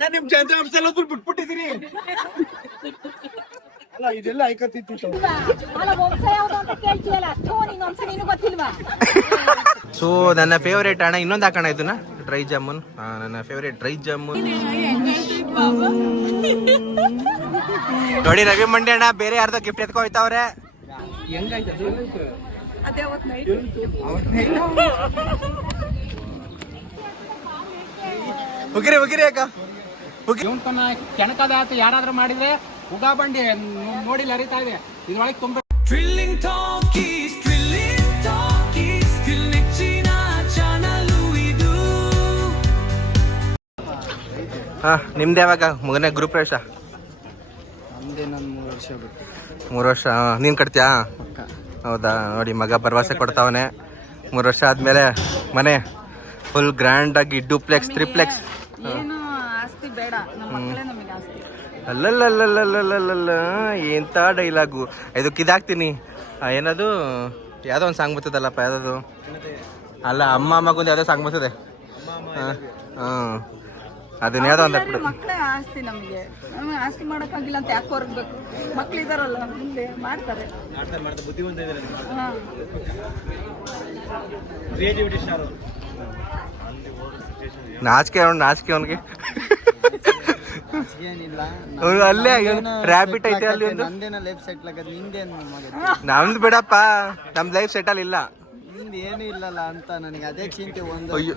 ನಾನು ನಿಮ್ ಚಂದ್ರಾಂಶ ಎಲ್ಲ ಬಿಟ್ಬಿಟ್ಟಿದ್ದೀನಿ. ಅಲ್ಲ ಇದೆಲ್ಲ ಐಕತ್ತಿತ್ತು. ಸೊ ನನ್ನ ಫೇವರೇಟ್ ಅಣ್ಣ ಇನ್ನೊಂದು ಹಾಕೋಣ ಇದನ್ನ ಡ್ರೈ ಜಾಮೂನ್. ನನ್ನ ಫೇವರೇಟ್ ಡ್ರೈ ಜಾಮೂನ್ ನೋಡಿ. ರವಿ ಮಂಡಿ ಅಣ್ಣ ಬೇರೆ ಯಾರ್ದೋ ಗಿಫ್ಟ್ ಎತ್ಕೊ ಹೋಯ್ತವ್ರೆ. ಹೋಗಿರಿ ಹೋಗಿರಿ ಅಕ್ಕ ಕೆಣಕದ ಯಾರಾದ್ರೂ ಮಾಡಿದ್ರೆ ಉಗಾ ಬಂಡಿ ನೋಡಿ ಲರಿತಾ ಇದೆ ಇದ್ರೊಳಗೆ ತುಂಬ ಹಾ ನಿಮ್ದು ಯಾವಾಗ ಮಗನೇ ಗೃಹ ಪ್ರವೇಶ? ನಮ್ದೇ ನಾನು 3 ವರ್ಷ ಬಿಟ್ಟು. 3 ವರ್ಷ ನೀನ್ ಕಟ್ತೀಯಾ? ಹೌದಾ? ನೋಡಿ ಮಗ ಭರವಸೆ ಕೊಡ್ತಾವನೆ. 3 ವರ್ಷ ಆದ್ಮೇಲೆ ಮನೆ ಫುಲ್ ಗ್ರ್ಯಾಂಡ್ ಆಗಿ ಡೂಪ್ಲೆಕ್ಸ್ ತ್ರಿಪ್ಲೆಕ್ಸ್. ಅಲ್ಲಲ್ಲಲ್ಲಲ್ಲಲ್ಲಲ್ಲ ಎಂತ ಡೈಲಾಗು ಇದಕ್ಕೆ ಇದಾಗ್ತೀನಿ. ಏನದು ಯಾವುದೋ ಒಂದು ಸಾಂಗ್ ಬರ್ತದಲ್ಲಪ್ಪ, ಯಾವುದದು ಅಲ್ಲ ಅಮ್ಮ ಮಗುಂದು ಯಾವುದೋ ಸಾಂಗ್ ಬರ್ತದೆ. ಹಾಂ ಅದನ್ನ ಯಾವುದೋ ಒಂದು ಹಾಕ್ಬಿಡು. ಮಕ್ಕಳೇ ಆಸ್ತಿ ನಮಗೆ. ಆಸ್ತಿ ಮಾಡೋಕ್ಕಾಗಿಲ್ಲ ಅಂತ ಯಾಕೆ ಹೊರಗಬೇಕು? ಮಕ್ಕಳಿದಾರಲ್ಲ ಮುಂದೆ ಮಾಡ್ತಾರೆ. ಬುದ್ಧಿವಂತ ಇದ್ದಾರೆ. ನಾಚಿಕೆ ಅವನಿಗೆ ಏನಿಲ್ಲ. ಅಲ್ಲೇ ರ್ಯಾಬಿಟ್ ಐತೆ ಅಲ್ಲಿ ಒಂದು. ನಂದೇನ ಲೈಫ್ ಸೆಟ್ಲ್ ಆಗದ್, ನಿಂದೇನು ನಮ್ದು ಬಿಡಪ್ಪ, ನಮ್ ಲೈಫ್ ಸೆಟಲ್ ಇಲ್ಲ. ನಿಂದ ಏನು ಇಲ್ಲಲ್ಲ ಅಂತ ನನಗೆ ಅದೇ ಚಿಂತೆ. ಒಂದು ಅಯ್ಯೋ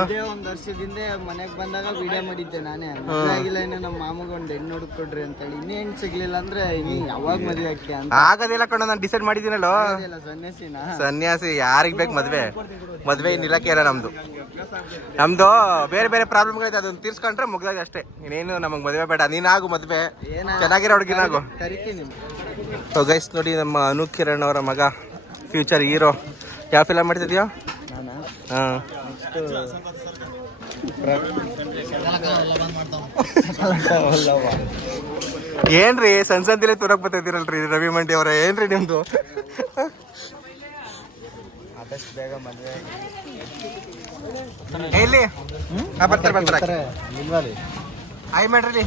ಇದೇ ಒಂದು ವರ್ಷದಿಂದ ಮನೆಗೆ ಬಂದಾಗ ವಿಡಿಯೋ ಮಾಡಿದ್ದೆ ನಾನೇ. ಮದುವೆ ಆಗಿಲ್ಲ ಏನೋ ನಮ್ಮ ಮಾಮಗ ಒಂದು ಹೆಣ್ಣು ಹುಡುಕೊಡ್ರಿ ಅಂತೇಳಿ. ಇನ್ನೇ ಹೆಣ್ಣು ಸಿಗ್ಲಿಲ್ಲ ಅಂದ್ರೆ ಇನ್ನು ಯಾವಾಗ ಮದುವೆ ಹಾಕಿ ಅಂತ ಆಗದಿಲ್ಲ ಕಣ. ನಾನು ಡಿಸೈಡ್ ಮಾಡಿದ್ದೀನಲ್ಲೋ, ಸನ್ಯಾಸಿ ಯಾರಿಗ್ ಬೇಕು ಮದ್ವೆ ಇನ್ನಿಲ್ಲಕ್ಕೆ ಇಲ್ಲ. ನಮ್ದು ಬೇರೆ ಬೇರೆ ಪ್ರಾಬ್ಲಮ್ಗಳಿದೆ, ಅದನ್ನ ತೀರ್ಸ್ಕೊಂಡ್ರೆ ಮುಗ್ದಾಗ ಅಷ್ಟೇ. ಇನ್ನೇನು ನಮಗ್ ಮದ್ವೆ ಬೇಡ. ನೀನಾಗು ಮದ್ವೆ, ಚೆನ್ನಾಗಿರೋ ಹುಡುಗಿನಾಗು. ಕರಿತೀನಿ. ಗೈಸ್ ನೋಡಿ, ನಮ್ಮ ಅನು ಕಿರಣ್ ಅವರ ಮಗ, ಫ್ಯೂಚರ್ ಹೀರೋ. ಯಾವ ಫಿಲಮ್ ಮಾಡ್ತಿದ್ಯೋ? ಏನ್ರಿ ಸಂಸದಿಲೆ ತೋರಕ್ ಬರ್ತಿದ್ದೀರಲ್ರಿ ರವಿ ಮಂಡಿ ಅವರ? ಏನ್ರಿ ನಿಮ್ದು? ಆದಷ್ಟು ಬೇಗ ಮದುವೆ ಎಲ್ಲಿ ಬರ್ತಾರೆ ಆಯ್ ಮಾಡ್ರಿ.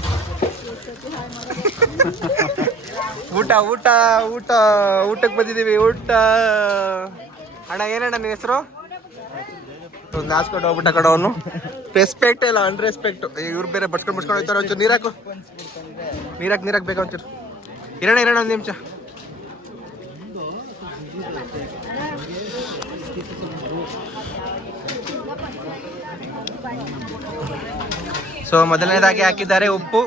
ಊಟಕ್ಕೆ ಬಂದಿದ್ದೀವಿ. ಊಟ ಅಣ್ಣ. ಏನಣ್ಣ ನಿನ್ನ ಹೆಸರು? ನಾಚ್ಕೊಂಡು ಹೋಗ್ಬಿಟ್ಟ ಕಡ ಅವನು. ರೆಸ್ಪೆಕ್ಟ್ ಇಲ್ಲ, ಅನ್ರೆಸ್ಪೆಕ್ಟ್. ಇವ್ರು ಬೇರೆ ಬಡ್ಸ್ಕೊಂಡು ಹೋಗ್ತಾರೆ. ಒಂಚೂರು ನೀರಾಕು ಬೇಕು ಒಂಚೂರು. ಇರೋಣ ಒಂದು ನಿಮಿಷ. ಸೊ ಮೊದಲನೇದಾಗಿ ಹಾಕಿದ್ದಾರೆ ಉಪ್ಪು.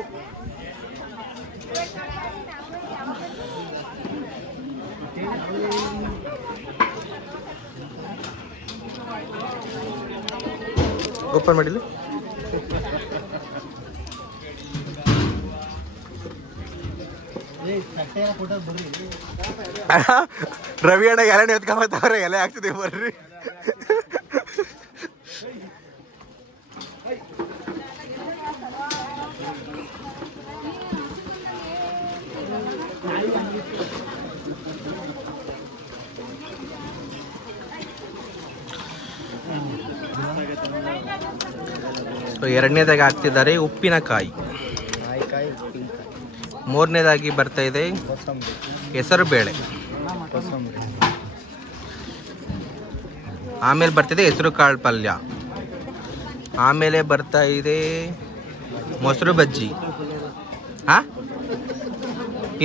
ಓಪನ್ ಮಾಡಿಲ್ಲ. ರವಿ ಅಣ್ಣ ಎಲೆ ಎತ್ಕೊಂಬತ್ತವ್ರೆ. ಎಲೆ ಹಾಕ್ತಿದ್ದೀವಿ ಬರ್ರಿ. ಎರಡನೇದಾಗಿ ಹಾಕ್ತಿದ್ದಾರೆ ಉಪ್ಪಿನಕಾಯಿ. ಮೂರನೇದಾಗಿ ಬರ್ತಾ ಇದೆ ಹೆಸರು ಬೇಳೆ. ಆಮೇಲೆ ಬರ್ತಿದೆ ಹೆಸರು ಕಾಳು ಪಲ್ಯ. ಆಮೇಲೆ ಬರ್ತಾ ಇದೆ ಮೊಸರು ಬಜ್ಜಿ.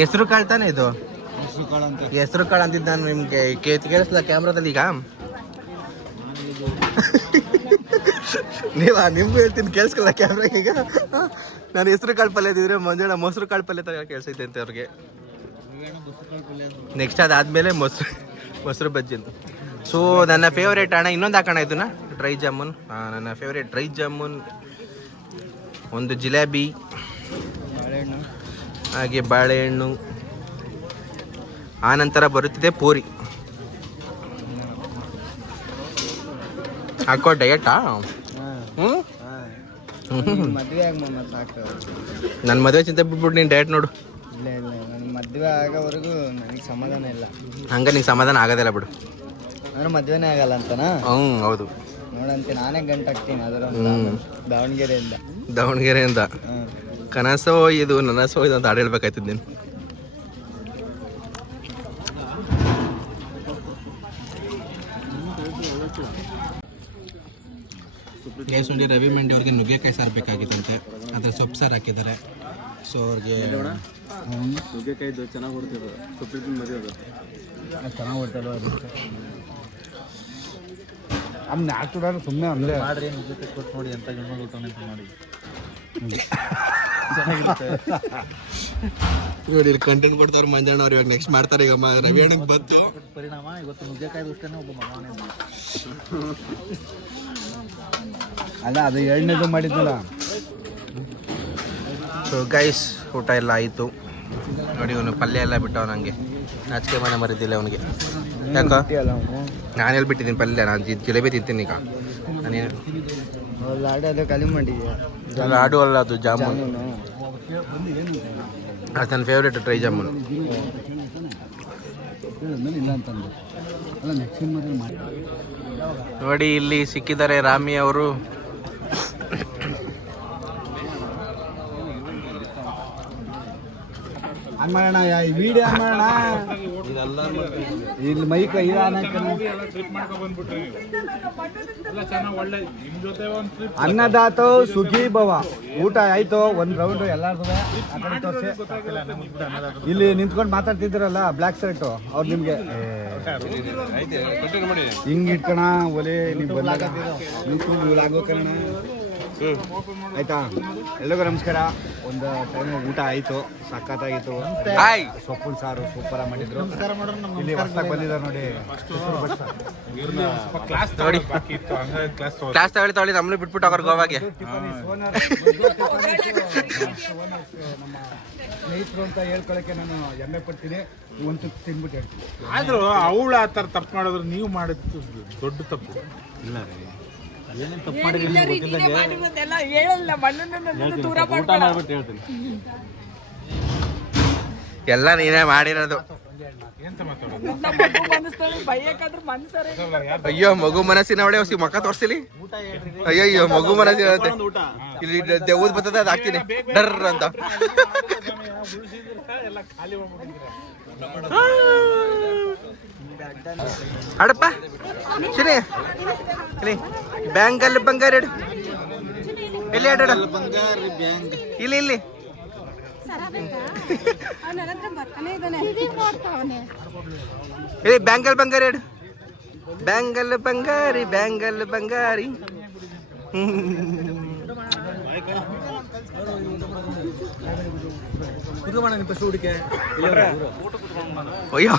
ಹೆಸರು ಕಾಳು ತಾನೆ ಇದು? ಹೆಸರು ಕಾಳು ಅಂತಿದ್ದು ನಾನು ನಿಮ್ಗೆ ಕೇಳಿಸ್ಲ ಕ್ಯಾಮ್ರಾದಲ್ಲಿ. ಈಗ ನಿಮ್ಗೂ ಹೇಳ್ತೀನಿ, ಕೇಳಿಸ್ಕಲ್ಲ ಕ್ಯಾಮ್ರಾಗ. ಈಗ ನಾನು ಹೆಸರು ಕಾಳು ಪಲ್ಯ ಇದ್ದಿದ್ರೆ ಮಂಜಣ್ಣ ಮೊಸರು ಕಾಳು ಪಲ್ಯ ತರ ಕೇಳಿಸೈತೆ ಅಂತ ಅವ್ರಿಗೆ. ನೆಕ್ಸ್ಟ್ ಅದಾದ್ಮೇಲೆ ಮೊಸರು ಬಜ್ಜಿ ಅಂತ. ಸೊ ನನ್ನ ಫೇವ್ರೇಟ್ ಅಣ್ಣ ಇನ್ನೊಂದು ಹಾಕೋಣ ಇದನ್ನ ಡ್ರೈ ಜಾಮೂನ್. ನನ್ನ ಫೇವ್ರೇಟ್ ಡ್ರೈ ಜಾಮೂನ್, ಒಂದು ಜಿಲೇಬಿ, ಹಾಗೆ ಬಾಳೆಹಣ್ಣು. ಆನಂತರ ಬರುತ್ತಿದೆ ಪೂರಿ. ಹಾಕೋ ಡಯಟಾ? ನನ್ನ ಮದುವೆ ಚಿಂತೆ ಬಿಟ್ಬಿಟ್ಟು ನೀನು ಡಯಟ್ ನೋಡು. ಇಲ್ಲ ನನ್ನ ಮದುವೆ ಆಗೋವರೆಗೂ ನನಗೆ ಸಮಾಧಾನ ಇಲ್ಲ. ಹಂಗ ನಿಂಗೆ ಸಮಾಧಾನ ಆಗೋದಿಲ್ಲ ಬಿಡು. ಅಂದ್ರೆ ಮದುವೆನೇ ಆಗಲ್ಲ ಅಂತನಾ? ಹೌದು. ನೋಡಂತೆ ನಾನೇ ಗಂಟಾಗ್ತೀನಿ ಅದರ ದಾವಣಗೆರೆಯಿಂದ. ದಾವಣಗೆರೆಯಿಂದ ಕನಸೋ ಇದು ನನಸೋ ಇದು ಅಂತ ಹಾಡು ಹೇಳ್ಬೇಕಾಯ್ತದ ನೀನು. ನೋಡಿ ರವಿ ಮಂಡಿ ಅವ್ರಿಗೆ ನುಗ್ಗೆಕಾಯಿ ಸಾರು ಬೇಕಾಗಿತ್ತಂತೆ, ಅದ್ರ ಸೊಪ್ಪು ಸಾರು ಹಾಕಿದ್ದಾರೆ. ಸೊ ಅವ್ರಿಗೆ ನುಗ್ಗೆಕಾಯ್ದು ಚೆನ್ನಾಗಿ ಹೊಡ್ತಿದ್ರು, ಸೊಪ್ಪಿನ ಮದುವೆ ಅದು ಚೆನ್ನಾಗಿ ಹೊಡ್ತಲ್ವ ಅದು. ಅಮ್ಮ ಹಾಕ್ತಿದಾರೆ ಸುಮ್ಮನೆ ಅಂದರೆ ಮಾಡ್ರಿ ನುಗ್ಗೆಕಾಯಿ ಕೊಟ್ಟು ನೋಡಿ ಅಂತ ಗಂಡು ಊಟ ಅಂತ ಮಾಡಿ ಚೆನ್ನಾಗಿರುತ್ತೆ ನೋಡಿ. ಇಲ್ಲಿ ಕಂಟೆಂಟ್ ಕೊಡ್ತಾವ್ರು ಮಂಜಣ್ಣ ಅವ್ರು. ಇವಾಗ ನೆಕ್ಸ್ಟ್ ಮಾಡ್ತಾರೆ. ಈಗ ರವಿ ಅಣ್ಣಗೆ ಬಂತು ಪರಿಣಾಮ. ಇವತ್ತು ನುಗ್ಗೆಕಾಯ್ದು ಅಷ್ಟೇ ಒಬ್ಬ ಮಗನೇ ಅಲ್ಲ, ಅದು ಎರಡನೇದು ಮಾಡಿದ್ನಲ್ಲ. ಸೊ ಗೈಸ್ ಊಟ ಎಲ್ಲ ಆಯಿತು ನೋಡಿ. ಇವನು ಪಲ್ಯ ಎಲ್ಲ ಬಿಟ್ಟವ, ನನಗೆ ನಾಚಿಕೆ ಮನೆ ಮರಿದಿಲ್ಲ ಅವನಿಗೆ. ಯಾಕ ನಾನು ಎಲ್ಲಿ ಬಿಟ್ಟಿದ್ದೀನಿ ಪಲ್ಯ? ನಾನು ಜಿಲೇಬಿ ತಿಂತೀನಿ ಈಗ. ನಾನೇನು ಲಾಡು ಅದು ಖಾಲಿ ಮಾಡಿದ್ಯಾ? ಲಾಡು ಅಲ್ಲ, ಅದು ಜಾಮೂನು. ಅದು ನನ್ನ ಫೇವ್ರೇಟ್ ಡ್ರೈ ಜಾಮೂನು. ನೋಡಿ ಇಲ್ಲಿ ಸಿಕ್ಕಿದ್ದಾರೆ ರಾಮಿ ಅವರು. ಆನ್ ಮಾಡೋಣ, ಈ ವಿಡಿಯೋ ಆನ್ ಮಾಡೋಣ. ಇಲ್ಲಿ ಮೈಕ ಅನ್ನದಾತ ಸುಖಿ ಭವ. ಊಟ ಆಯ್ತು, ಒಂದು ರೌಂಡ್ ಎಲ್ಲಾರ್ದು ತೋರಿಸಿ. ಇಲ್ಲಿ ನಿಂತ್ಕೊಂಡು ಮಾತಾಡ್ತಿದ್ರಲ್ಲ ಬ್ಲ್ಯಾಕ್ ಶರ್ಟ್ ಅವ್ರು, ನಿಮ್ಗೆ ಹಿಂಗ್ ಇಟ್ಕಣ ಒಲೆ ನೀವು ಬಂದಾಗ ಆಗೋಕಣ ಆಯ್ತಾ. ಎಲ್ಲರಿಗೂ ನಮಸ್ಕಾರ. ಒಂದು ಟೈಮ್ ಊಟ ಆಯ್ತು, ಸಖತ್ತಾಗಿತ್ತು. ಸೊಪ್ಪಿನ ಸಾರು ಸೂಪರ್ ಆಗಿ ಮಾಡಿದ್ರು. ಇಲ್ಲಿ ಹೊಸ್ದಾಗಿ ಬಂದಿದ್ದಾರೆ ನೋಡಿ. ನೋಡಿ ಕ್ಲಾಸ್ ತಗೊಳ್ಳಿ ನಮ್ಮನ್ನು ಬಿಟ್ಬಿಟ್ಟು ಅವ್ರ ಗೋವಾಗೆ. ಸ್ನೇಹಿತರು ಅಂತ ಹೇಳ್ಕೊಳಕ್ಕೆ ನಾನು ಹೆಮ್ಮೆ ಪಡ್ತೀನಿ. ಒಂದು ತಿನ್ಬಿಟ್ಟು ಹೇಳ್ತೀನಿ. ಆದ್ರೂ ಅವಳು ಆ ಥರ ತಪ್ಪು ಮಾಡಿದ್ರು, ನೀವು ಮಾಡಿದ್ದು ದೊಡ್ಡ ತಪ್ಪು. ಇಲ್ಲ ರೀ, ಏನೇನು ತಪ್ಪು ಮಾಡಿದ್ರಿ ಎಲ್ಲ ನೀನೇ ಮಾಡಿರೋದು. ಅಯ್ಯೋ ಮಗು ಮನಸ್ಸಿನ ಒಳ್ಳೆ ಹೊಸಿ ಮಕ್ಕ ತೋರಿಸ್ತೀನಿ. ಅಯ್ಯೋ ಮಗು ಮನಸ್ಸಿನ ಇಲ್ಲಿ ದೇವ್ದು ಬರ್ತದೆ, ಅದು ಹಾಕ್ತೀನಿ ಡರ್ ಅಂತ. ಅಡಪ್ಪ ಶನಿ ಇಲ್ಲಿ ಬ್ಯಾಂಕಲ್ಲಿ ಬಂಗಾರ ಇಡು. ಎಲ್ಲಿ ಆಡ ಇಲ್ಲಿ ಇಲ್ಲಿ ಬ್ಯಾಂಗಲ್ ಬಂಗಾರಿ ಇಡು. ಬ್ಯಾಂಗಲ್ ಬಂಗಾರಿ ಬ್ಯಾಂಗಲ್ ಬಂಗಾರಿ. ಅಯ್ಯೋ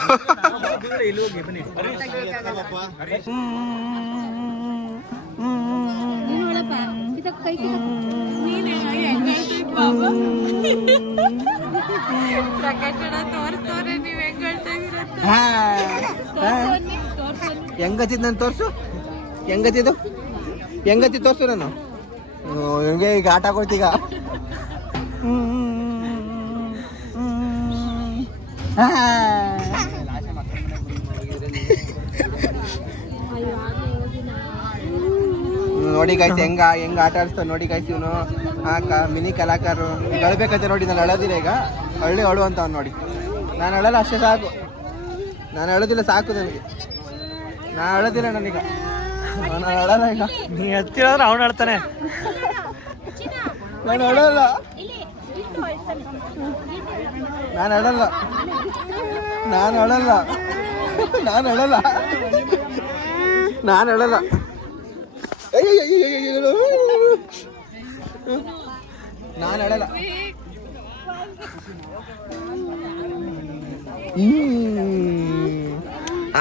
ಹೆಂಗತ್ತಿದ್ ನಾನು ತೋರ್ಸು. ಹೆಂಗತ್ತಿದ್ದು ಹೆಂಗತ್ತಿ ತೋರ್ಸು. ನಾನು ಹೆಂಗೆ ಈಗ ಆಟ ಕೊಡ್ತೀಗ. ನೋಡಿ ಗಾಯ್ಸ್ ಹೆಂಗ ಆಟ ಆಡಿಸ್ತಾವ ನೋಡಿ ಗಾಯ್ಸ್. ಇವನು ಮಿನಿ ಕಲಾಕಾರರು. ಈಗ ಅಳ್ಬೇಕಂತೆ ನೋಡಿ. ನಾನು ಅಳೋದಿಲ್ಲ ಈಗ, ಅಳು ಅಂತ ಅವ್ನು ನೋಡಿ. ನಾನು ಅಳಲ್ಲ, ಅಷ್ಟೇ ಸಾಕು. ನಾನು ಅಳೋದಿಲ್ಲ, ಸಾಕು ನನಗೆ. ನಾನು ಅಳೋದಿಲ್ಲ, ನನಗ ನಾನು ಅಳಲ್ಲ. ಈಗ ನೀ ಹತ್ತಿರ ಅವನು ಅಳ್ತಾನೆ. ನಾನು ಅಳಲ್ಲ, ನಾನು ಅಳಲ್ಲ, ನಾನು ಅಳಲ್ಲ, ನಾನು ಅಳಲ್ಲ, ನಾನು ಅಳಲ್ಲ. ನಾನು ಅಳಲ್ಲ.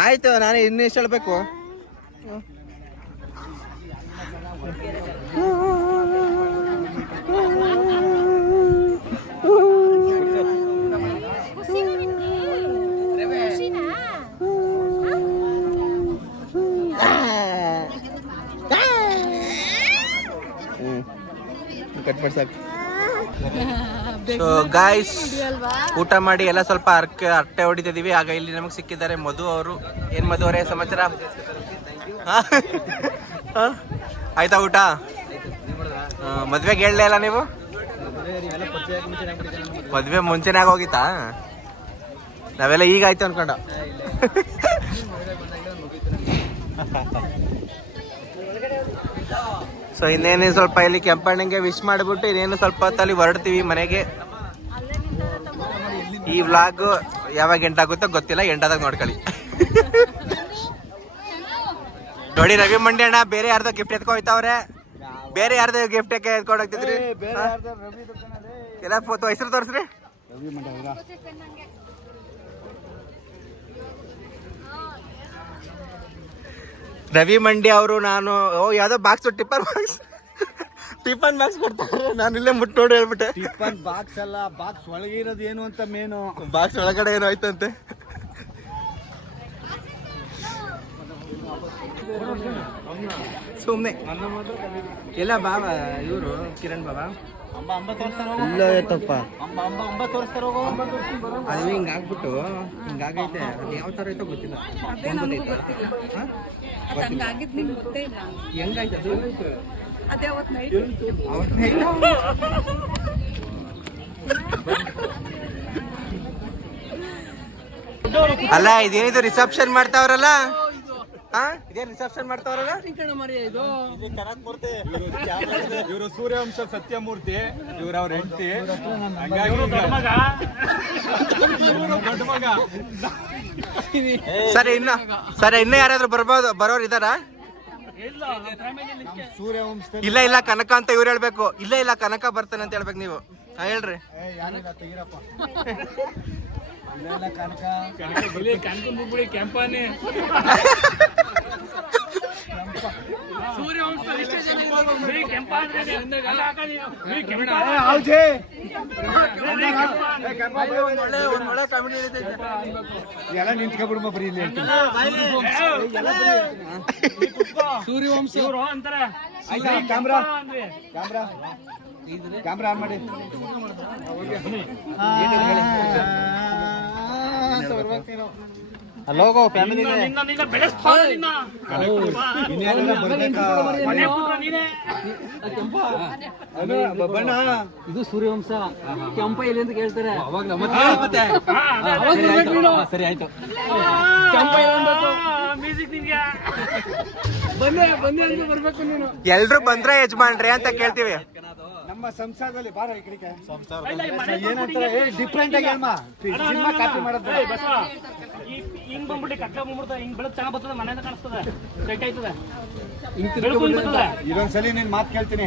ಆಯ್ತು, ನಾನು ಇನ್ನೂ ಎಷ್ಟು ಹೇಳ್ಬೇಕು? ಕಟ್ ಮಾಡಿ ಸಾಕು. ಸೊ ಗಾಯ್ಸ್ ಊಟ ಮಾಡಿ ಎಲ್ಲ ಸ್ವಲ್ಪ ಹರಟೆ ಹೊಡಿತಿದೀವಿ. ಆಗ ಇಲ್ಲಿ ನಮಗೆ ಸಿಕ್ಕಿದ್ದಾರೆ ಮಧು ಅವರು. ಏನ್ ಮಧು ಅವರೇ ಸಮಾಚಾರ? ಆಯ್ತಾ ಊಟ? ಮದ್ವೆಗೆ ಹೇಳಲೇ ಇಲ್ಲ ನೀವು? ಮದ್ವೆ ಮುಂಚೆನೇ ಆಗೋಗಿತ್ತಾ? ನಾವೆಲ್ಲ ಈಗ ಆಯ್ತು ಅನ್ಕೊಂಡ. ಸೊ ಇನ್ನೇನು ಸ್ವಲ್ಪ ಇಲ್ಲಿ ಕೆಂಪಣ್ಣಂಗೆ ವಿಶ್ ಮಾಡಿಬಿಟ್ಟು ಇನ್ನೇನು ಸ್ವಲ್ಪ ಹೊತ್ತಲ್ಲಿ ಹೊರಡ್ತೀವಿ ಮನೆಗೆ. ಈ ವ್ಲಾಗ್ ಯಾವಾಗ ಎಂಟಾಗುತ್ತೋ ಗೊತ್ತಿಲ್ಲ, ಎಂಟಾದಾಗ ನೋಡ್ಕೊಳ್ಳಿ. ನೋಡಿ ರವಿ ಮಂಡಿ ಅಣ್ಣ ಬೇರೆ ಯಾರ್ದೋ ಗಿಫ್ಟ್ ಎತ್ಕೊ ಹೋಯ್ತಾವ್ರೆ. ಬೇರೆ ಯಾರ್ದೋ ಗಿಫ್ಟ್ ಎತ್ಕೊಂಡು ಹೋಗ್ತಿದ್ರಿ? ಎಲ್ಲ ಫೋಟೋ ಹೆಸರು ತೋರಿಸ್ರಿ. ರವಿ ಮಂಡಿ ಅವರು ನಾನು ಯಾವ್ದೋ ಬಾಕ್ಸ್ ಟಿಫನ್ ಬಾಕ್ಸ್ ಕೊಡ್ತಾರೆ. ನಾನು ಇಲ್ಲೇ ಮುಟ್ಟು ನೋಡಿ ಹೇಳ್ಬಿಟ್ಟೆ. ಟಿಫನ್ ಬಾಕ್ಸ್ ಅಲ್ಲ, ಬಾಕ್ಸ್ ಒಳಗೆ ಇರೋದು ಏನು ಅಂತ ಮೇನು. ಬಾಕ್ಸ್ ಒಳಗಡೆ ಏನೋ ಆಯ್ತಂತೆ. ಸುಮ್ಮನೆ ಎಲ್ಲ ಬಾಬಾ ಇವರು ಕಿರಣ್ ಬಾಬಾ ಇಲ್ಲ ತಪ್ಪ ಅದು ಹಿಂಗಾಗ್ಬಿಟ್ಟು ಹಿಂಗಾಗೈತೆ. ಅದು ಯಾವ ಥರ ಐತೋ ಗೊತ್ತಿಲ್ಲ. ಹೆಂಗಾಯ್ತು ಅದು? ಅಲ್ಲ ಇದೇನಿದು ರಿಸೆಪ್ಷನ್ ಮಾಡ್ತಾವ್ರಲ್ಲ? ಇದೇನು ರಿಸೆಪ್ಷನ್ ಮಾಡ್ತಾವ್ರಲ್ಲ? ಇವರು ಸೂರ್ಯವಂಶ ಸತ್ಯಮೂರ್ತಿ, ಇವ್ರ ಅವ್ರ ಹೆಂಡತಿ. ಸರಿ ಇನ್ನ ಯಾರಾದ್ರೂ ಬರೋರು ಇದಾರ? ಸೂರ್ಯವಂಶ ಇಲ್ಲ ಇಲ್ಲ ಕನಕ ಅಂತ ಇವ್ರು ಹೇಳ್ಬೇಕು. ಇಲ್ಲ ಕನಕ ಬರ್ತಾನೆ ಅಂತ ಹೇಳ್ಬೇಕು ನೀವು. ಹೇಳ್ರಿ. ಎಲ್ಲ ನಿಂತ್ಕೊಬಿಡ್ಮ ಬರೀ ಇಲ್ಲಿ. ಸೂರ್ಯವಂಶ ಅಂತಾರೆ. ಆಯ್ತಾ? ಕ್ಯಾಮ್ರಾ ಆನ್ ಮಾಡಿ. ಲೋಗೋ ಫ್ಯಾಮಿಲಿ ಬಣ್ಣ ಇದು ಸೂರ್ಯವಂಶ. ಕೆಂಪ ಇಲ್ಲಿ ಅಂತ ಕೇಳ್ತಾರೆ. ಸರಿ ಆಯ್ತು. ಬನ್ನಿ ಅಂತ ಬರ್ಬೇಕು ನೀನು. ಎಲ್ರು ಬಂದ್ರೆ ಯಜಮಾನ್ರಿ ಅಂತ ಕೇಳ್ತೀವಿ. ನಮ್ಮ ಸಂಸಾರದಲ್ಲಿ ಬಾರ ಈ ಕಡೆಗೆ ಏನಂತಾರೆ ಡಿಫ್ರೆಂಟ್ ಆಗಿ ಸಿನಿಮಾ ಕಾಪಿ ಮಾಡೋದು. ಹಿಂಗ್ ಬಂದ್ಬಿಟ್ಟು ಕಟ್ಟ ಬಂದ್ಬಿಡ್ತ ಹಿಂಗ್ ಬೆಳಕು ಚೆನ್ನಾಗ್ ಬರ್ತದೆ, ಮನೆಯಿಂದ ಕಾಣಿಸ್ತದೆ, ಸೆಟ್ ಆಯ್ತದೆ. ಇದೊಂದ್ಸಲಿ ನೀನ್ ಮಾತು ಕೇಳ್ತೀನಿ.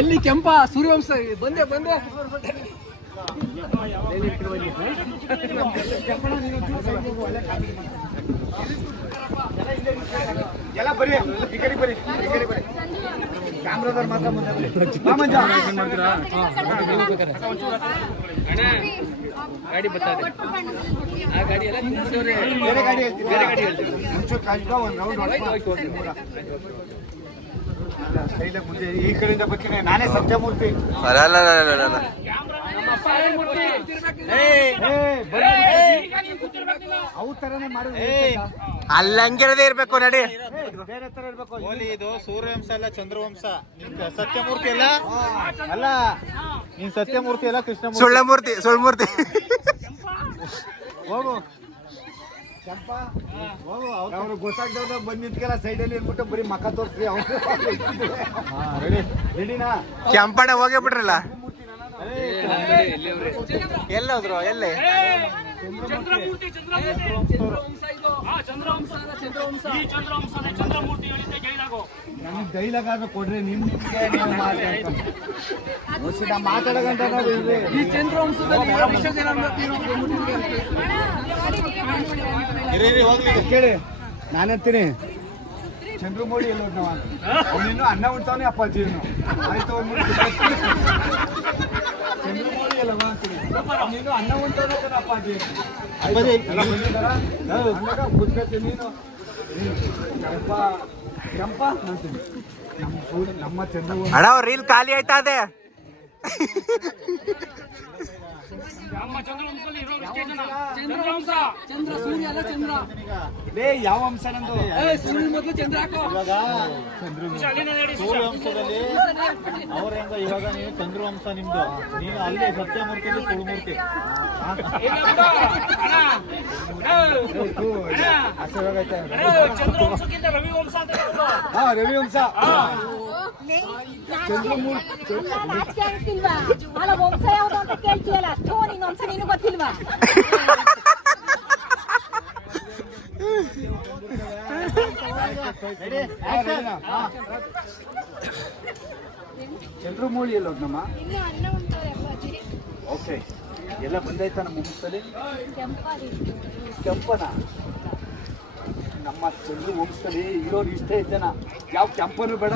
ಎಲ್ಲಿ ಕೆಂಪ ಸೂರ್ಯವಂಶ ಬಂದೆ ಎಲ್ಲ ಬರೀ ಈ ಕಡೆ ಬರೀ ಕ್ಯಾಮ್ರಾದವ್ರು ಮಾತ್ರ ಮುಂದೆ ಬರೀ. ಗಾಡಿ ಬರ್ತದೆ. ಆ ಗಾಡಿ ಎಲ್ಲ ಬೇರೆ ಗಾಡಿ ಹೇಳ್ತೀನಿ. ಒಂಚೂರು ಕಷ್ಟ ಒಂದು ರೌಂಡ್ ಸ್ಟೈಲಾಗಿ ಮುಂದೆ ಈ ಕಡೆಯಿಂದ ಬರ್ತೀನಿ. ನಾನೇ ಸತ್ಯಮೂರ್ತಿ. ಅವು ತರನೇ ಮಾಡೋದು. ಅಲ್ಲಿ ಹಂಗಿರದೇ ಇರ್ಬೇಕು ನಡಿ. ಬೇರೆ ತರ ಇರ್ಬೇಕು. ಇದು ಸೂರ್ಯವಂಶ ಅಲ್ಲ, ಚಂದ್ರವಂಶ. ಸತ್ಯಮೂರ್ತಿ ಅಲ್ಲ, ಅಲ್ಲ ನೀನ್ ಸತ್ಯಮೂರ್ತಿ ಅಲ್ಲ, ಕೃಷ್ಣ ಸುಳ್ಳಮೂರ್ತಿ. ಹೋಗು ಕೆಂಪ ಹೋಗು. ಅವ್ರು ಗೊತ್ತಾಗ್ದವ್ರು ಬಂದು ನಿಂತ್ಕೆಲ್ಲ ಸೈಡಲ್ಲಿ ಇರ್ಬಿಟ್ಟು ಬರೀ ಮಕ್ಕ ತೋರಿಸ್ರಿ. ರೆಡಿನಾ? ಕೆಂಪಣ್ಣ ಹೋಗೇ ಬಿಟ್ರಲ್ಲ. ಎಲ್ಲೋದ್ರು? ಎಲ್ಲೇ? ನನಗೆ ಡೈಲಾಗ್ ಆದ್ರೂ ಕೊಡ್ರಿ. ನಿಮ್ಗೆ ಮಾತಾಡೋಗಂಟ ಈ ಚಂದ್ರವಂಶದಲ್ಲಿ ಕೇಳಿ. ನಾನಂತೀನಿ ಚಂದ್ರಮೌಳಿ ಎಲ್ಲ ಅವನಿನ್ನು ಅನ್ನ ಉಣ್ತಾವನೆ ಅಪ್ಪಾಜಿ ಆಯ್ತು. ಚಂದ್ರಮೌಳಿ ಎಲ್ಲವ ಅಂತೀನಿ. ಅವನಿನ್ನು ಅನ್ನ ಉಣ್ತಾವನೆ ಅಪ್ಪಾಜಿ ಕುತ್ಕೊತೀನಿ. ನೀನು ಕೆಂಪ ಅಂತೀನಿ. ನಮ್ಮ ಚಂದ್ರ ಅಣ್ಣ ಅವ್ರ ರೀಲ್ ಖಾಲಿ ಆಯ್ತಾ ಅದೇ? ನಮ್ಮ ಚಂದ್ರವಂಶದಲ್ಲಿ ಇರೋ ಇಷ್ಟೇ ಜನ. ಚಂದ್ರವಂಶ. ಚಂದ್ರ ಸೂರ್ಯ ಅಲ್ಲ ಚಂದ್ರ. ಲೇ ಯಾವ ಅಂಶ ನಂದು? ಸೂರ್ಯ ಮೊದಲು ಚಂದ್ರ ಹಾಕೋ. ಅಲ್ಲಿಂದ ನೋಡಿ ಸೂರ್ಯವಂಶದಲ್ಲಿ ಅವರಿಂದ ಇವಾಗ ನೀವು ಚಂದ್ರವಂಶ ನಿಮ್ದು, ನೀನು ಅಲ್ಲಿ ಸತ್ಯಮೂರ್ತಿ ಸುಳ್ಮೂರ್ತಿ. ಚಂದ್ರವಂಶಕ್ಕಿಂತ ರವಿವಂಶ ಅಂತ ಹೇಳೋದು. ಹಾ ರವಿವಂಶ. ನಾಚಿಕೆ ಆಗ್ತಿಲ್ವಾ? ಅಲ್ಲ ವಂಶ ಯಾವ್ದು ಅಂತ ಕೇಳ್ತೀಯಲ್ಲ, ಥೋ ನಿನ್ ವಂಶ ನೀನು ಗೊತ್ತಿಲ್ವಾ? ಚಂದ್ರಮೌಳಿ ಎಲ್ಲೋದ್ ನಮ್ಮ? ಇನ್ನು ಅನ್ನ ಉಂಟಾರೆ ಅಪ್ಪಾಜಿ. ಓಕೆ, ಎಲ್ಲ ಬಂದಾಯ್ತಾ ನಮ್ಮ ವಂಶದಲ್ಲಿ? ಕೆಂಪಾರಿ. ಕೆಂಪನ ನಮ್ಮ ಚಂದ್ರ ವಂಶದಲ್ಲಿ ಇರೋರು ಇಷ್ಟೇ ಜನ. ಯಾವ ಕೆಂಪನು ಬೇಡ,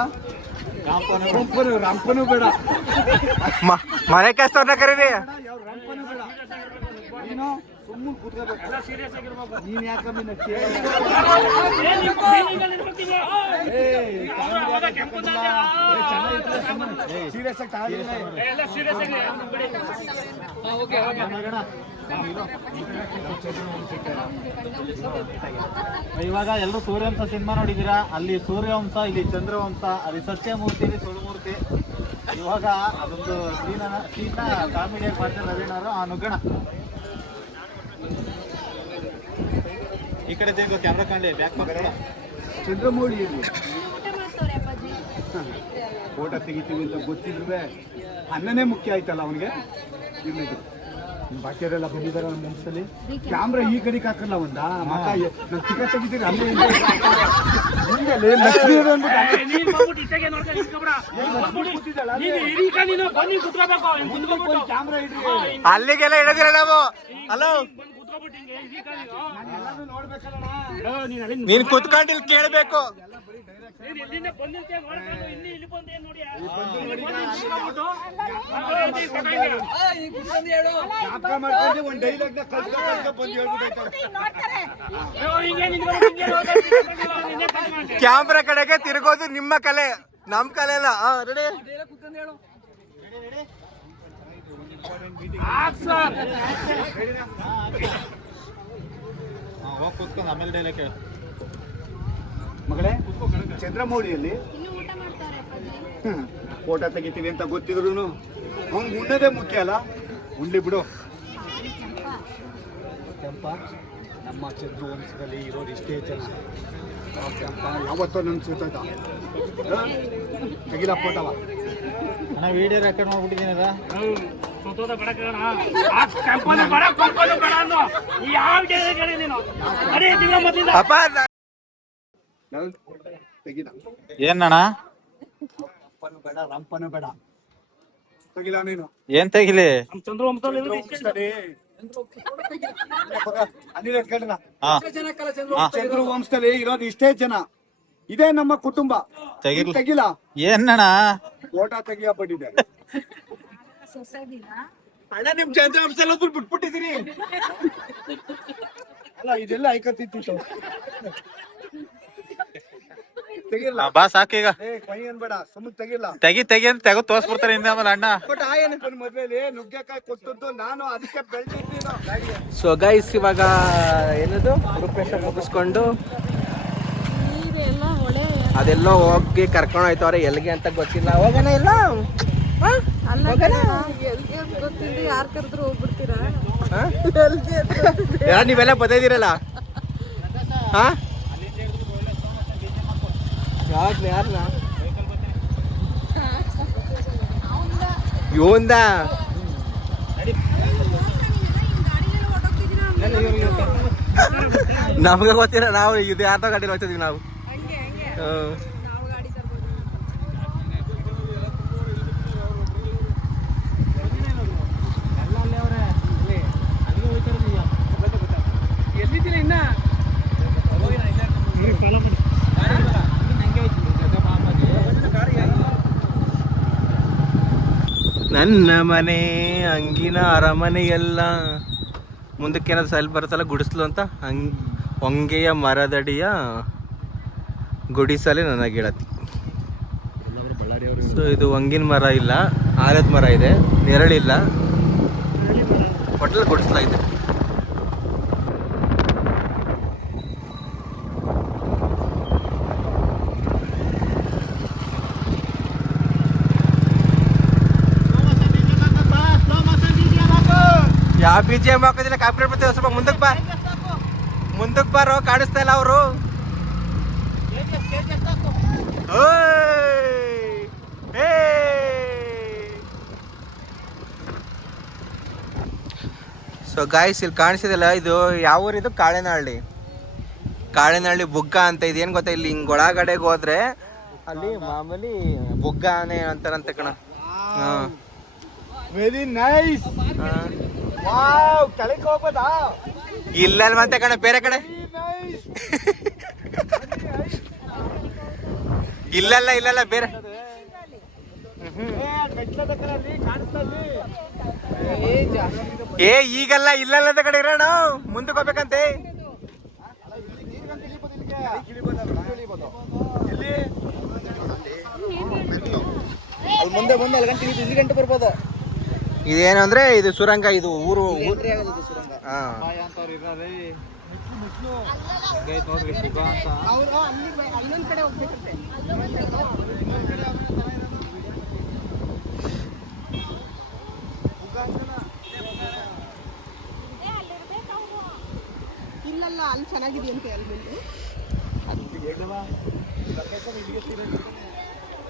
ಕೆಂಪನು ರಂಪನು ಬೇಡ, ಮನೆ ಕೆಲಸವ್ರನ್ನ ಕರೀರಿ. ಯಾವ ರಂಪನು ಬೇಡ. ನೀನು ಸುಮ್ಮನೆ ಕೂತ್ಕೋಬೇಕು. ಸೀರಿಯಸ್ ಆಗಿರ್ಬೇಕು. ನೀನ್ ಯಾಕಮ್ಮಿ ನಕ್ಕಿ? ಸೀರಿಯಸ್ ಆಗಿ ತಗೊಂಡಿಲ್ಲ. ಎಲ್ಲ ಸೀರಿಯಸ್ ಆಗಿ ಬಿಡಿ. Okay okay. ಇವಾಗ ಎಲ್ಲರೂ ಸೂರ್ಯವಂಶ ಸಿನಿಮಾ ನೋಡಿದ್ದೀರಾ, ಅಲ್ಲಿ ಸೂರ್ಯವಂಶ, ಇಲ್ಲಿ ಚಂದ್ರವಂಶ, ಅಲ್ಲಿ ಸತ್ಯಮೂರ್ತಿ, ಇಲ್ಲಿ ಸುಳ್ಮೂರ್ತಿ. ಇವಾಗ ಅದೊಂದು ಸೀನ ಕಾಮಿಡಿಯಾಗಿ ಮಾಡ್ತಾರೆ ರವೀಣವರು. ಆ ನುಗ್ಗಣ ಈ ಕಡೆ ತೆಗೆದು ಕ್ಯಾಮ್ರಾ ಕಾಣಲಿ, ಬ್ಯಾಕ್ ಪಕ್ಕ. ಚಂದ್ರಮೌಳಿಯಲ್ಲಿ ಊಟ ಮಾಡ್ತವ್ರೆ ಅಪ್ಪಾಜಿ. ಫೋಟೋ ತೆಗಿತೀವಿ ಅಂತ ಗೊತ್ತಿದ್ರೆ ಅನ್ನನೇ ಮುಖ್ಯ ಆಯ್ತಲ್ಲ ಅವನಿಗೆ. ಇರ್ಲಿದ್ದು ಬಾಕಿಯವರೆಲ್ಲ ಬಂದಿದ್ದಾರೆ ನಮ್ಮ ವಂಶದಲ್ಲಿ. ಕ್ಯಾಮ್ರಾ ಈ ಕಡೆಗೆ ಹಾಕಲ್ಲ ಒಂದ ಮಕ್ಕ ನಾನು ಚಿಕ್ಕ ತೆಗಿತೀರಿ ಅಲ್ಲೇ ನೀನ್ ಬಂದ್ಬಿಟ್ಟು ಇತ್ತಾಗೆ ನೋಡ್ಕೊಂಡು ನಿಂತ್ಕೊಬಿಡ. ನೀನು ಹಿರೀಕ ನೀನು ಬಂದು ಕುತ್ಕೋಬೇಕು. ಕುತ್ಕೋಬಿಟ್ಟು ಕ್ಯಾಮ್ರಾ ಇಡ್ರಿ. ಅಲ್ಲಿಗೆಲ್ಲ ಇಡದಿರ ನಾವು. ಹಲೋ, ಬಂದು ಕುತ್ಕೋಬಿಟ್ಟು ಹಿಂಗೆ ಹಿರೀಕ ನೀನು. ಎಲ್ಲಾನು ನೋಡ್ಬೇಕಲ್ಲ. ನೀನು ಅಲ್ಲಿಂದ ನೀನ್ ಕುತ್ಕೊಂಡು ಇಲ್ಲಿ ಕೇಳ್ಬೇಕು. ನೀನು ಎಲ್ಲಿಂದ ಬಂದಿರ್ತೀಯ ನೋಡ್ಕೊಂಡು ಇಲ್ಲಿ ಬಂದು ಏನ್ ನೋಡಿ ಜ್ಞಾಪಕ ಮಾಡ್ಕೊಂಡು ಒಂದು ಡೈಲಾಗ್ ನ ಕಲ್ತ್ಕೊಂಡು ಬಂದು ಹೇಳ್ಬಿಟ್ಟೈತೆ. ನೋಡ್ತಾರೆ. ಕ್ಯಾಮ್ರಾ ಕಡೆಗೆ ತಿರುಗೋದು ನಿಮ್ಮ ಕಲೆ, ನಮ್ ಕಲೆ ಅಲ್ಲ. ರೆಡಿ? ಹೋಗಿ ಕೂತ್ಕೊಂಡು ಆಮೇಲೆ ಡೈಲಾಗ್ ಕೇಳ. ಮಗಳೇ, ಚಂದ್ರಮೌಳಿಯಲ್ಲಿ ಇನ್ನು ಊಟ ಮಾಡ್ತವ್ರೆ ಅಪ್ಪಾಜಿ. ಫೋಟೋ ತೆಗಿತೀವಿ ಅಂತ ಗೊತ್ತಿದ್ರು ಅವ್ನು ಉಣ್ಣೋದೇ ಮುಖ್ಯ ಅಲ್ಲ. ಉಣ್ಲಿ ಬಿಡು. ಕೆಂಪ ನಮ್ಮ ಚಂದ್ರವಂಶದಲ್ಲಿ ಇರೋರು ಇಷ್ಟೇ ಜನ. ಆ ಕೆಂಪ ಯಾವತ್ತೋ ನನ್ನ ಸುತ್ತ ತೆಗಿಲ ಫೋಟೋವ. ನಾ ವಿಡಿಯೋ ರೆಕಾರ್ಡ್ ಮಾಡ್ಬಿಟ್ಟಿದ್ದೀನಿ ಅದ. ಸುತ್ತೋದ ಬೇಡ ಕೇಳೋಣ. ಆ ಕಂಪನಿ ಬೇಡ, ಕಂಪನಿ ಬೇಡ ಅನ್ನೋ ಯಾವ ಕೇಳಿ ನೀನು ಅದೇ ದಿನ ಮೊದಲಿಂದ ಅಪ್ಪ ತೆಗಿಲ. ಏನಣ್ಣ? ರಂಪನು ಬೇಡ, ರಂಪನು ಬೇಡ. ತೆಗಿಲ ನೀನು. ಏನ್ ತೆಗಿಲಿ? ನಮ್ಮ ಚಂದ್ರವಂಶದಲ್ಲಿ ಇರೋದು ಇಷ್ಟೇ ಜನ. ಅನಿಲ್ ಎತ್ಕೊಂಡಲ್ಲ. ಹಾ, ಚಂದ್ರವಂಶದಲ್ಲಿ ಇರೋದು ಇಷ್ಟೇ ಜನ. ಇದೇ ನಮ್ಮ ಕುಟುಂಬ. ತೆಗಿರ್ಲಿ. ತೆಗಿಲ. ಏನಣ್ಣ? ಫೋಟೋ ತೆಗಿಯ ಬಂದಿದೆ. ಸೊಸೈಟಿನಾ? ಅಣ್ಣ ನಿಮ್ ಚಂದ್ರವಂಶದಲ್ಲಿ ಬಿಟ್ಬಿಟ್ಟಿದ್ದೀರಿ. ಅಲ್ಲ ಇದೆಲ್ಲ ಐಕತ್ತಿತ್ತು. ತೆಗಿಲ್ಲ. ಬಾ ಸಾಕೀಗ. ಕೈ ಅನ್ಬೇಡ, ಸುಮ್ಮನೆ ತೆಗಿಲ್ಲ. ತೆಗಿ ಅಂತ ತೆಗೆದು ತೋರ್ಸ್ಬಿಡ್ತಾರೆ ಹಿಂದೆ ಆಮೇಲೆ ಅಣ್ಣ. ಬಟ್ ಆ ಏನಪ್ಪನ ಮದ್ವೆಲಿ ನುಗ್ಗೆಕಾಯಿ ಕೊಟ್ಟದ್ದು ನಾನು, ಅದಕ್ಕೆ ಬೆಳ್ದಿದ್ದೀನಿ. ಸೊ ಗೈಸ್, ಇವಾಗ ಏನದು ರೂಪೇಶ ಮುಗಿಸ್ಕೊಂಡು ಅದೆಲ್ಲೋ ಹೋಗಿ ಕರ್ಕೊಂಡು ಹೋಯ್ತವ್ರೆ. ಎಲ್ಲಿಗೆ ಅಂತ ಗೊತ್ತಿಲ್ಲ. ಹೋಗೋಣ ಇಲ್ಲ? ಯಾರು ಕರೆದ್ರು ಹೋಗ್ಬಿಡ್ತೀರಾ? ಯಾರು ನೀವೆಲ್ಲ ಬದೈದಿರಲ್ಲ? ಹಾ, ಯಾರನ್ನ ಇವಂದ ನಮ್ಗೆ ಗೊತ್ತಿಲ್ಲ. ನಾವು ಇದು ಯಾರ್ದೋ ಗಾಡಿ ಹೋಗ್ತಿದೀವಿ ನಾವು. ಎಲ್ಲಿದ್ದೀನಿ ಇನ್ನ ನನ್ನ ಮನೆ ಹಂಗಿನ ಅರಮನೆಯೆಲ್ಲ ಮುಂದಕ್ಕೆ ಏನಾದ್ರು ಸೈಲ್ ಬರುತ್ತಲ್ಲ, ಗುಡಿಸ್ಲು ಅಂತ. ಹೊಂಗೆಯ ಮರದಡಿಯ ಗುಡಿಸಲೇ ನನ್ನ ಗೆಳತಿ. ಸೊ ಇದು ಹೊಂಗಿನ ಮರ ಇಲ್ಲ, ಆಲದ ಮರ ಇದೆ, ನೆರಳಿಲ್ಲ. ಸಿಕ್ಕಾಪಟ್ಟಲ್ಲಿ ಗುಡಿಸ್ತಾ ಇದೆ. ಯಾವ BGM ಹಾಕೋದಿಲ್ಲ, ಕಾಪಿರೇಟ್ ಬರ್ತೇವೆ. ಸ್ವಲ್ಪ ಮುಂದಕ್ಕೆ ಬಾರೋ, ಕಾಣಿಸ್ತಾ ಇಲ್ಲ ಅವರು. ಸೊ ಗಾಯ್ಸ್, ಇಲ್ಲಿ ಕಾಣಿಸಿದಲ್ಲ, ಇದು ಯಾವ ಊರಿದು? ಕಾಳೆನಹಳ್ಳಿ ಬುಗ್ಗ ಅಂತ. ಇದೇನು ಗೊತ್ತಾ, ಇಲ್ಲಿ ಹಿಂಗ್ ಒಳಗಡೆಗೆ ಹೋದ್ರೆ ಅಲ್ಲಿ ಮಾಮೂಲಿ ಬುಗ್ಗ ಆನೆ ಅಂತಾರಂತೆ ಕಣ. Very nice. ವಾವ್, ಕೆಳಗೆ ಹೋಗ್ಬೋದಾ? ಇಲ್ಲ ಮತ್ತೆ ಕಣ, ಬೇರೆ ಕಡೆ. ಇಲ್ಲಲ್ಲ ಬೇರೆ. ಈಗಲ್ಲ, ಇಲ್ಲಲ್ಲದ ಕಡೆ ಇರೋಣ, ಮುಂದಕ್ಕೆ ಹೋಗ್ಬೇಕಂತೆ. ಮುಂದೆ ಬಂದು ಇಲ್ಲಿ ಗಂಟೆ ಬರ್ಬೋದು. ಇದೇನು ಅಂದ್ರೆ ಇದು ಸುರಂಗ, ಇದು ಊರು. ಹಾ, ನೋಡ್ರಿ ಬುಗ ಅಂತ. ಅಲ್ಲೊಂದ್ ಕಡೆ ಹೋಗ್ಬೇಕಂತೆ. ಇಲ್ಲಲ್ಲ, ಅಲ್ಲಿ ಚೆನ್ನಾಗಿದೆಯಂತೆ.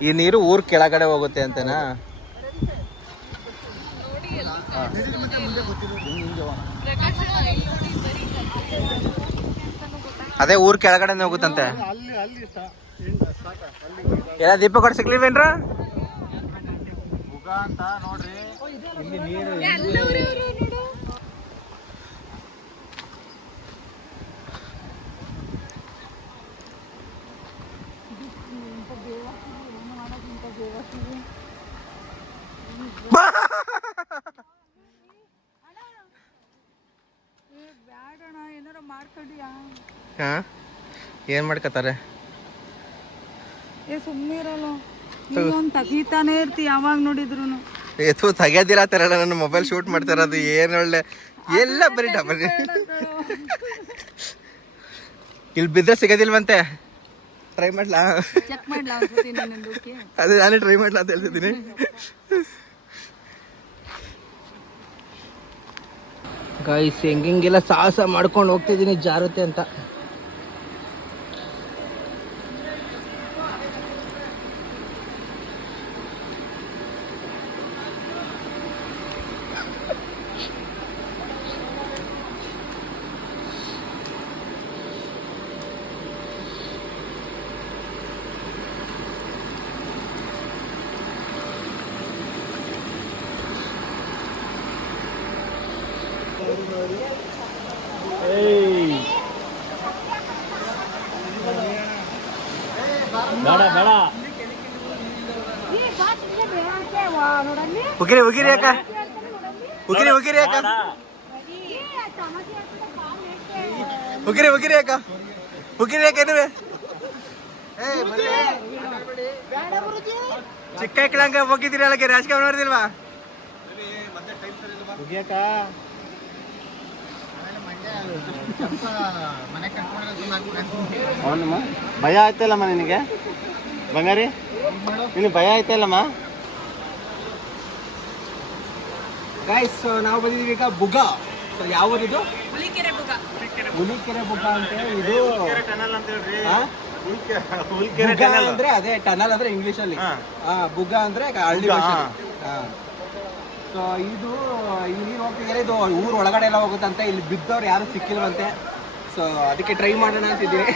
ಈ ನೀರು ಊರ್ ಕೆಳಗಡೆ ಹೋಗುತ್ತೆ ಅಂತನಾ? ಅದೇ ಊರ್ ಕೆಳಗಡೆ ಹೋಗುತ್ತಂತೆ. ಎಲ್ಲ ದೀಪ ಕೊಟ್ಟು ಸಿಗ್ಲಿಲ್ವೇನ್ರ? ಬುಗ ಅಂತ ನೋಡ್ರಿ. ಇಲ್ಲಿ ನೀರು ಬ್ಯಾಡಣ, ಏನಾರ ಮಾಡ್ಕೊಂಡಿಯಾ? ಹಾ, ಏನ್ ಮಾಡ್ಕತಾರೆ? ಸುಮ್ಮನೆ ಇರಲ್ಲ, ನೀನೊಂದು ತಗೀತಾನೆ ಇರ್ತಿ ಯಾವಾಗ ನೋಡಿದ್ರು. ಎತ್ತು ತೆಗೆದಿಲ್ಲ ತರ ನನ್ನ ಮೊಬೈಲ್ ಶೂಟ್ ಮಾಡ್ತಾ ಇರೋದು. ಏನ್ ಒಳ್ಳೆ ಎಲ್ಲ ಬರೀ ಡಬಲ್. ಇಲ್ಲಿ ಬಿದ್ದರೆ ಸಿಗೋದಿಲ್ವಂತೆ. ಟ್ರೈ ಮಾಡ್ಲಾ? ಚೆಕ್ ಮಾಡ್ಲಾ? ಅದೇ ನಾನೇ ಟ್ರೈ ಮಾಡ್ಲಾ ಅಂತ ಹೇಳ್ತಿದ್ದೀನಿ. ಗಾಯ್ಸ್, ಹೆಂಗೆಲ್ಲ ಸಾಹಸ ಮಾಡ್ಕೊಂಡು ಹೋಗ್ತಿದ್ದೀನಿ ಜಾರುತ್ತೆ ಅಂತ. ಬೇಡ ಬೇಡ ಉಗಿರಿ ಅಕ್ಕ, ಉಗಿರಿ ಅಕ್ಕ, ಉಗಿರಿ ಅಕ್ಕ, ನೀವೇ ಚಿಕ್ಕ ಇಕ್ಕಳಂಗ ಹೋಗಿದ್ದೀರಿ ಅಲ್ಲಕ್ಕೆ ರಾಜಕೀಯ ನೋಡಿದಿಲ್ವಾ? ಭಯ ಆಯ್ತಲ್ಲಮ್ಮ ನಿನಗೆ ಬಂಗಾರಿ? ನಿನಗೆ ಭಯ ಆಯ್ತಲ್ಲಮ್ಮ? ಗೈಸ್, ನಾವು ಬಂದಿದ್ದೀವಿ ಈಗ ಬುಗ. ಯಾವ ಊರಿದು? ಹುಲಿಕೆರೆ ಬುಗ ಅಂತ. ಇದು ಬುಗ ಅಂದ್ರೆ ಅದೇ ಟನಲ್ ಅಂದ್ರೆ ಇಂಗ್ಲಿಷ್ ಅಲ್ಲಿ, ಬುಗ ಅಂದ್ರೆ ಹಳ್ಳಿ ಭಾಷೆ. ಸೊ ಇದು ಇಲ್ಲಿ ಹೋಗ್ತಿದ್ದಾರೆ, ಇದು ಊರ್ ಒಳಗಡೆ ಎಲ್ಲ ಹೋಗುತ್ತಂತೆ. ಇಲ್ಲಿ ಬಿದ್ದವ್ರು ಯಾರು ಸಿಕ್ಕಿಲ್ವಂತೆ. ಸೊ ಅದಕ್ಕೆ ಟ್ರೈ ಮಾಡೋಣ ಅಂತಿದ್ದೀವಿ.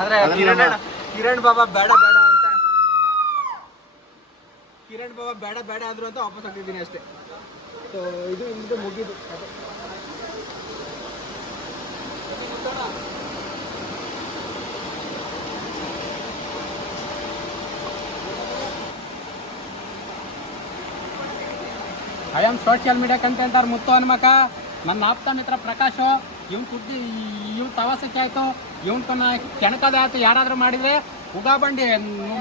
ಆದ್ರೆ ಕಿರಣ್ ಬಾಬಾ ಬೇಡ ಅಂತ, ಕಿರಣ್ ಬಾಬಾ ಬೇಡ ಅಂದ್ರು ಅಂತ ವಾಪಸ್ ಆಗ್ತಿದ್ದೀನಿ ಅಷ್ಟೇ. ಸೊ ಇದು ಮುಗಿದು I am social media content ಅವ್ರ ಮುತ್ತು ಹನುಮಕ. ನನ್ನ ಆಪ್ತ ಮಿತ್ರ ಪ್ರಕಾಶ್, ಇವ್ನ ಪ್ರವಾಸಕ್ಕೆ ಆಯ್ತು, ಇವನ್ ಕೆಣಕದ ಆಯ್ತು. ಯಾರಾದ್ರೂ ಮಾಡಿದ್ರೆ ಉಗಾ ಬಂಡಿ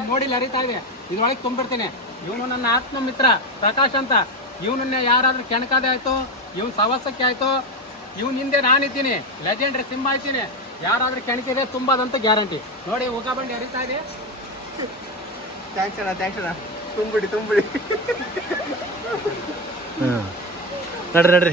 ನೋಡಿ ಹರಿತಾ ಇದೆ, ಇದ್ರೊಳಗೆ ತುಂಬಿಡ್ತೀನಿ. ಇವನು ನನ್ನ ಆತ್ಮ ಮಿತ್ರ ಪ್ರಕಾಶ್ ಅಂತ. ಇವನನ್ನ ಯಾರಾದ್ರೂ ಕೆಣಕದೆ ಆಯ್ತು, ಇವ್ನ ಸವಸಕ್ಕೆ ಆಯ್ತು, ಇವ್ನ ಹಿಂದೆ ನಾನಿದ್ದೀನಿ, ಲೆಜೆಂಡ್ರಿ ಸಿಂಹ ಇದ್ದೀನಿ, ಯಾರಾದ್ರೂ ಕೆಣಕಿದೆ ತುಂಬದಂತ ಗ್ಯಾರಂಟಿ. ನೋಡಿ ಉಗ ಬಂಡಿ ಹರಿತಾ ಇದೆ. ಥ್ಯಾಂಕ್ಸ್ ಅಣ್ಣ ತುಂಬಿಡಿ ನಡ್ರಿ